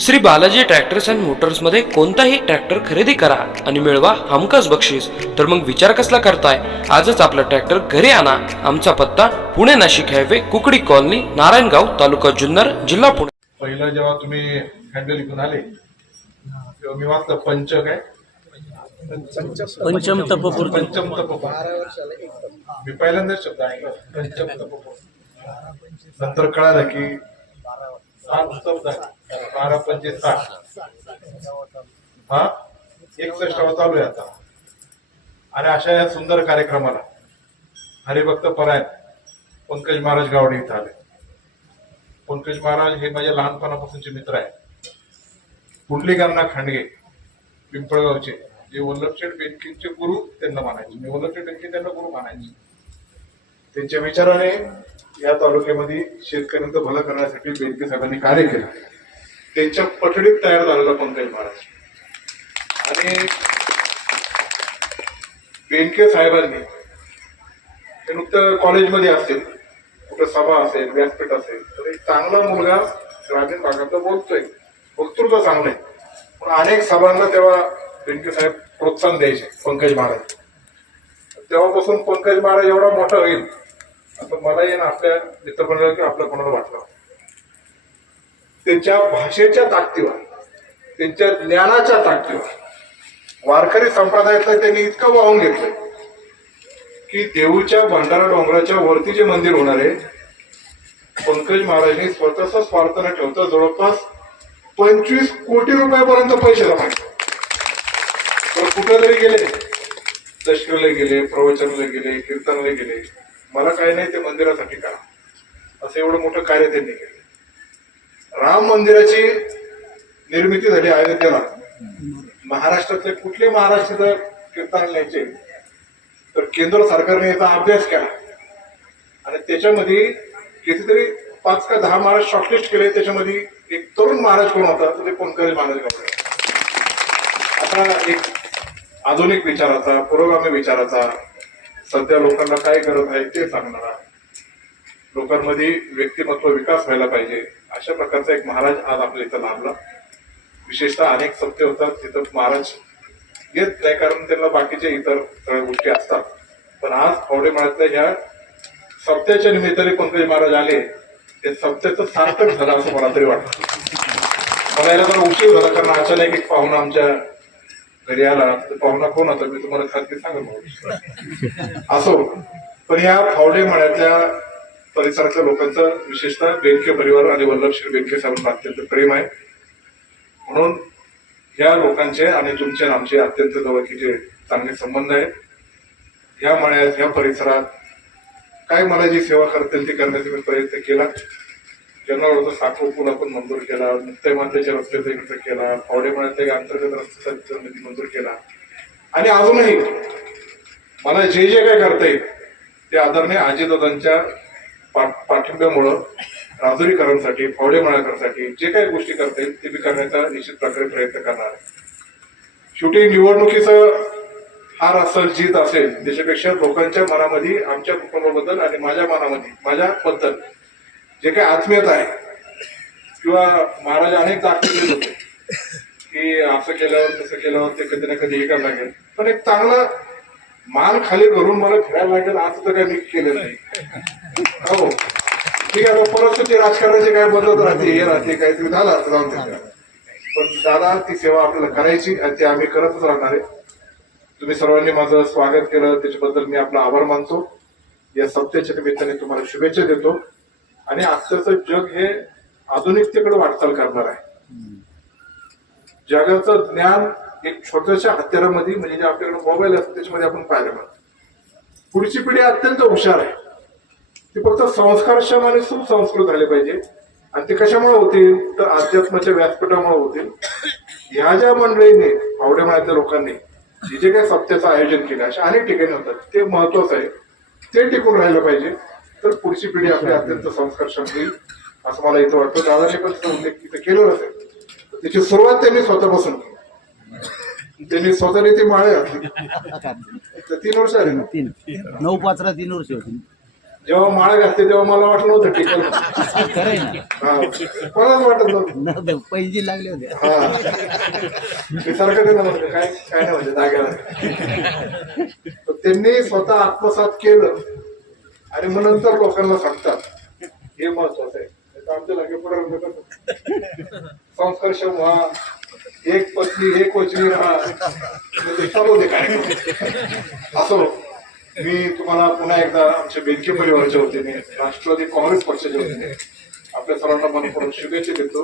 Shri Balaji tractors and मोटर्समध्ये कोणताही tractor खरेदी करा आणि मिळवा हमखास बक्षीस. तर मग विचार कसला करताय? आजच आपला ट्रॅक्टर घरी आणा. आमचा पत्ता पुणे नाशिक हायवे कुकडी कॉलनी नारायणगाव तालुका जुन्नर जिल्हा पुणे. पहिलं जेव्हा तुम्ही हँडल इथून आले तेव्हा मी वाचलं पंच काय पंचम तपपूर्ती. पंचम तप मी पहिल्यांदाच शब्द ऐकला. पंचम तप नंतर कळालं की सात शब्द. बारा पंचवीस साठ. हा? एकसष्टावा चालू आहे आता. आणि अशा या सुंदर कार्यक्रमाला हरिभक्त परायण पंकज महाराज गावडे इथं आले. पंकज महाराज हे माझ्या लहानपणापासूनचे मित्र आहेत. पुंडलिकांना खांडगे पिंपळगावचे. जे वल्लभशेठ बेनकेचे गुरु त्यांना मानायचे. मी वल्लभशेठ बेनके त्यांना गुरु मानायचे. त्यांच्या विचाराने या तालुक्यामध्ये शेतकऱ्यांचं भलं करण्यासाठी बेनके साहेबांनी कार्य केलं. त्यांच्या पठडीत तयार झालेला पंकज महाराज. आणि बेनके साहेबांनी ते नुकतं कॉलेजमध्ये असतील. कुठं सभा असेल व्यासपीठ असेल तर एक चांगला मुलगा ग्रामीण भागातला बोलतोय. वक्तृत्व चांगलं आहे. पण अनेक सभांना तेव्हा बेनके साहेब प्रोत्साहन द्यायचे पंकज महाराज. तेव्हापासून पंकज महाराज एवढा मोठा होईल. असं मलाही ना आपल्या मित्रमंडळात किंवा आपल्या कोणाला वाटलं. त्यांच्या भाषेच्या ताकदीवर त्यांच्या ज्ञानाच्या ताकदीवर. वारकरी संप्रदायातलं त्यांनी इतकं वाहून घेतलं की देऊच्या भंडारा डोंगराच्या वरती जे मंदिर होणार आहे पंकज महाराजांनी स्वतःचा स्वार्थ न ठेवता. जवळपास पंचवीस कोटी रुपयापर्यंत पैसे जमा तर कुठं तरी गेले. दशकला गेले प्रवचनाला गेले कीर्तनला गेले. मला काय नाही ते मंदिरासाठी करा. असं एवढं मोठं कार्य त्यांनी केलं. राम मंदिराची निर्मिती झाली अयोध्येला. महाराष्ट्रातले कुठले महाराष्ट्र कीर्तन लिहायचे? तर केंद्र सरकारने याचा अभ्यास केला. आणि त्याच्यामध्ये कितीतरी पाच का दहा महाराज शॉर्टलिस्ट केले. त्याच्यामध्ये एक तरुण महाराज कोण होता? तर ते पंकज महाराज गावडे आता एक आधुनिक विचाराचा पुरोगामी विचाराचा सध्या लोकांना काय गरज आहे ते सांगणारा लोकांमध्ये व्यक्तिमत्व विकास व्हायला पाहिजे अशा प्रकारचा एक महाराज आज आपल्या इथं लाभला. विशेषतः अनेक सत्य होतात तिथं महाराज येत नाही कारण त्यांना बाकीच्या इतर सगळ्या गोष्टी असतात. पण आज फावडे महाराजच्या ह्या सप्त्याच्या निमित्ताने पंकज महाराज आले ते सप्त्याचं सार्थक झालं असं मला तरी वाटतं. मला याला जरा उशीर झाला कारण अचानक एक पाहुणा आमच्या घरी आला. तर पाहुणा कोण होता? मी तुम्हाला खात्री सांगत असो. पण या फावडे मळ्यातल्या परिसरातल्या लोकांचं विशेषतः बेंके परिवार आणि वल्लभश्री बेंके साहेबांना अत्यंत प्रेम आहे. म्हणून या लोकांचे आणि तुमचे आमचे अत्यंत जवळकीचे चांगले संबंध आहेत. या मळ्यात या परिसरात काय मला जी सेवा करता येईल ती करण्याचा मी प्रयत्न केला. जनावरचा साखर पूल आपण मंजूर केला मुक्ताई मातेच्या रस्त्याचा इकडचा केला फावडे मळ्यातल्या अंतर्गत रस्त्याचा निधी मंजूर केला. आणि अजूनही मला जे जे काय करता येईल ते आदरणीय आजीदादांच्या पाठिंब्यामुळं राजुरीकरांसाठी फावडे मळ्याकरांसाठी जे काही गोष्टी करता येईल ते मी करण्याचा निश्चित प्रकारे प्रयत्न करणार आहे. शेवटी निवडणुकीचं हार असेल जीत असेल त्याच्यापेक्षा लोकांच्या मनामध्ये आमच्या कुटुंबाबद्दल आणि माझ्या मनामध्ये माझ्याबद्दल जे काही आत्मीयता आहे किंवा महाराज अनेक दाखवले होते की असं केल्यावर तसं केल्यावर ते कधी ना कधी हे करायला लागेल. पण एक चांगला माल खाली करून मला फिरायला लागेल असं तर काही मी केलं नाही. हो. ठीक आहे मग ते राजकारणाची काय बदलत राहते हे राहते काहीतरी झालं असं जाऊन पण दादा ती सेवा आपल्याला करायची आणि ते आम्ही करतच राहणार आहे. तुम्ही सर्वांनी माझं स्वागत केलं त्याच्याबद्दल मी आपला आभार मानतो. या सप्त्याच्या निमित्ताने तुम्हाला शुभेच्छा देतो. आणि आजचं जग हे आधुनिकतेकडे वाटचाल करणार आहे. जगाचं ज्ञान एक छोट्याशा हत्यारामध्ये म्हणजे जे आपल्याकडे मोबाईल असतो त्याच्यामध्ये आपण पाहायला मिळतो पुढची पिढी अत्यंत हुशार आहे. ती फक्त संस्कारक्षम आणि सुसंस्कृत झाले पाहिजे. आणि ते कशामुळे होतील? तर अध्यात्माच्या व्यासपीठामुळे होतील. ह्या ज्या मंडळींनी आवड्या मनातल्या लोकांनी जे जे काही सप्त्याचं आयोजन केलं अशा अनेक ठिकाणी होतात. ते महत्वाचं आहे. ते टिकून राहिलं पाहिजे. तर पुढची पिढी आपली अत्यंत संस्कारक्षम होईल असं मला इथं वाटतं. दादाने पण उल्लेख तिथे केलेलाच आहे. तर त्याची सुरुवात त्यांनी स्वतःपासून केली. त्यांनी स्वतःने ती माळे घातली तर तीन वर्ष आली ना. तीन. नऊ पाचला तीन वर्ष होती. जेव्हा माळ घातली तेव्हा मला वाटलं नव्हतं टिकल खरंय हा. कोणाला वाटत नव्हतं? पैसे लागले होते. हा. ते सारखं काय काय नाही म्हणजे जागेला तर त्यांनी स्वतः आत्मसात केलं. आणि मग नंतर लोकांना सांगतात हे महत्वाचं आहे. आमच्या लागे पुढे संस्कर्षम व्हा. एक पत्नी एक वचनी चालू काय. असो मी तुम्हाला पुन्हा एकदा आमच्या बेनके परिवाराच्या वतीने राष्ट्रवादी काँग्रेस पक्षाच्या वतीने आपल्या सर्वांना मनपूर्वक शुभेच्छा देतो.